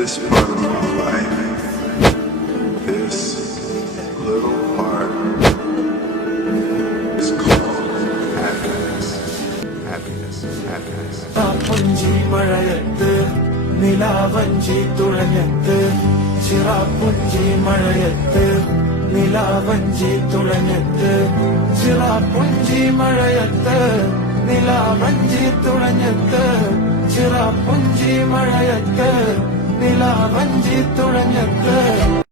this part of my life, this little part is called happiness. Happiness, happiness. പുഞ്ചി മഴയത്ത് നിലാവഞ്ചി തുഴഞ്ഞത്ത് ചിറാപ്പുഞ്ചി മഴയത്ത് നിലാവഞ്ചി തുഴഞ്ഞത്ത് ചിറാപ്പുഞ്ചി മഴയത്ത് നിലാവഞ്ചി തുഴഞ്ഞത്ത് ചിറാപ്പുഞ്ചി മഴയത്ത് നിലാവഞ്ചി തുഴഞ്ഞത്ത്